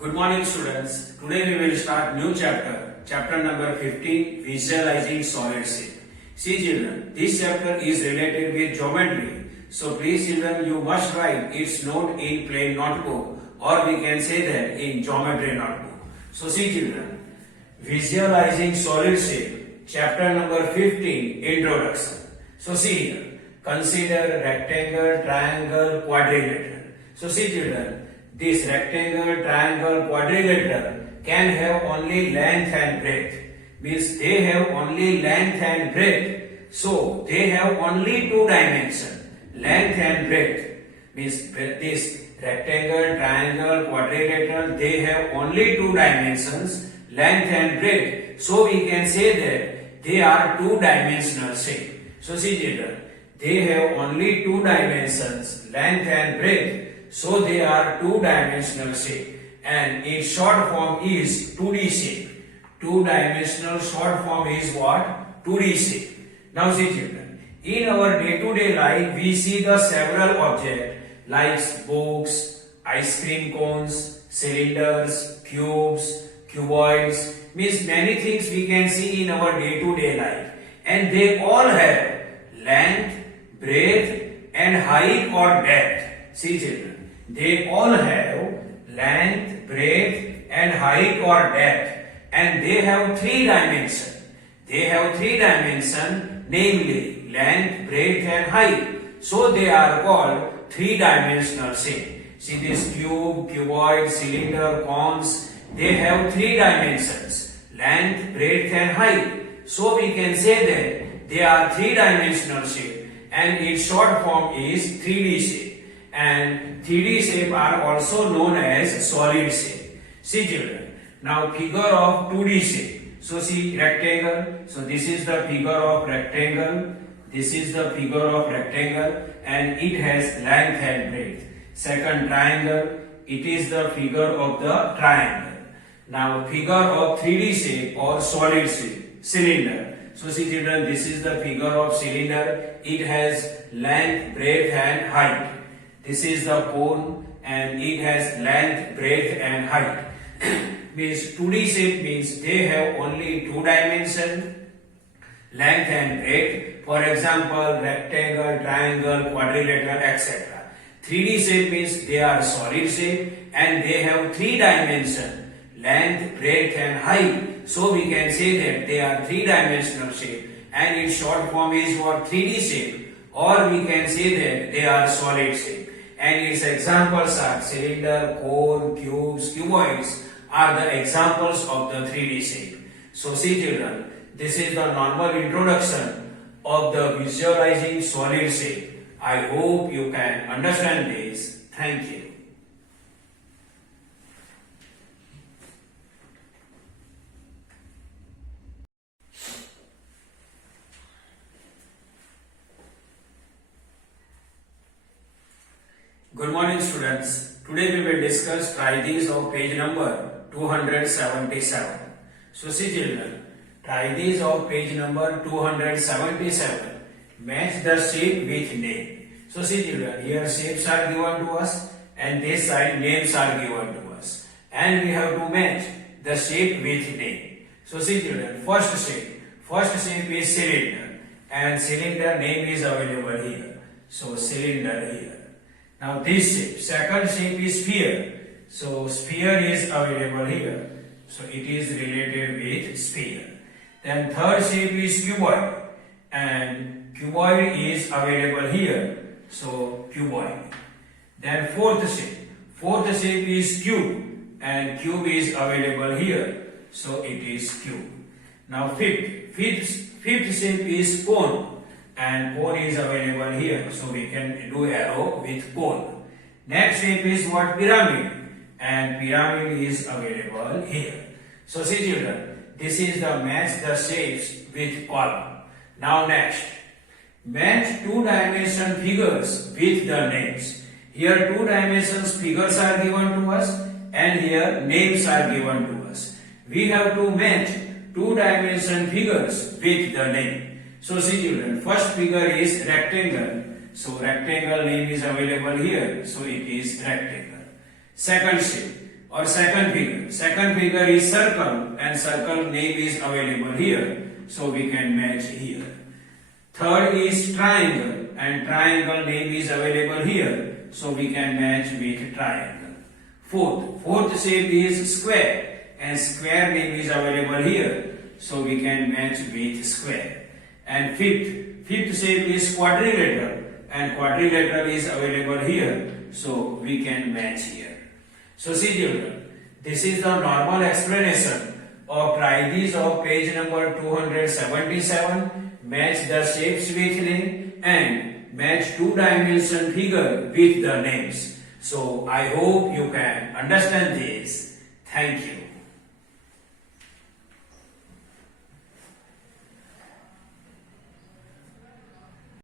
Good morning students. Today we will start new chapter number 15, visualizing solid shape. See children, this chapter is related with geometry. So please children, you must write its note in plain notebook, or we can say that in geometry notebook. So see children, visualizing solid shape, chapter number 15, introduction. So see here, consider rectangle, triangle, quadrilateral. So see children, this rectangle, triangle, quadrilateral can have only length and breadth. Means they have only length and breadth. So they have only two dimensions, length and breadth. Means this rectangle, triangle, quadrilateral, they have only two dimensions, length and breadth. So we can say that they are two-dimensional shape. So see children, they have only two dimensions, length and breadth. So they are two-dimensional shape, and its short form is 2D shape. Two-dimensional short form is what? 2D shape. Now see children, in our day-to-day life we see the several objects like books, ice cream cones, cylinders, cubes, cuboids, means many things we can see in our day-to-day life, and they all have length, breadth and height or depth. See children, they all have length, breadth and height or depth, and they have three dimensions. They have three dimensions, namely length, breadth and height. So they are called three-dimensional shape. See this cube, cuboid, cylinder, cones, they have three dimensions, length, breadth and height. So we can say that they are three-dimensional shape, and its short form is 3D shape. And 3D shape are also known as solid shape. See children, now figure of 2D shape. So see rectangle, so this is the figure of rectangle, this is the figure of rectangle, and it has length and breadth. Second triangle, it is the figure of the triangle. Now figure of 3D shape or solid shape, cylinder. So see children, this is the figure of cylinder, it has length, breadth and height. This is the cone and it has length, breadth and height. Means 2D shape means they have only two dimensions, length and breadth. For example, rectangle, triangle, quadrilateral, etc. 3D shape means they are solid shape and they have three dimensions, length, breadth and height. So we can say that they are three-dimensional shape, and its short form is what? 3D shape, or we can say that they are solid shape. And its examples are cylinder, cone, cubes, cuboids are the examples of the 3D shape. So see children, this is the normal introduction of the visualizing solid shape. I hope you can understand this. Thank you. Good morning students. Today we will discuss try these of page number 277. So see children, try these of page number 277. Match the shape with name. So see children, here shapes are given to us and this side names are given to us. And we have to match the shape with name. So see children, first shape is cylinder, and cylinder name is available here. So cylinder here. Now this shape, second shape is sphere. So sphere is available here. So it is related with sphere. Then third shape is cuboid, and cuboid is available here. So cuboid. Then fourth shape is cube, and cube is available here. So it is cube. Now fifth shape is cone, and cone is available here, so we can do arrow with cone. Next shape is what? Pyramid, and pyramid is available here. So see children, this is the match the shapes with column. Now next, match two-dimension figures with the names. Here two-dimensions figures are given to us, and here names are given to us. We have to match two-dimension figures with the name. So see children, first figure is rectangle. So rectangle name is available here. So it is rectangle. Second shape. Or second figure is circle and circle name is available here, so we can match here. Third is triangle and triangle name is available here, so we can match with triangle. Fourth shape is square and square name is available here, so we can match with square. And fifth shape is quadrilateral and quadrilateral is available here, so we can match here. So see children, this is the normal explanation of trithees of page number 277. Match the shapes with name and match two-dimension figure with the names. So I hope you can understand this. Thank you.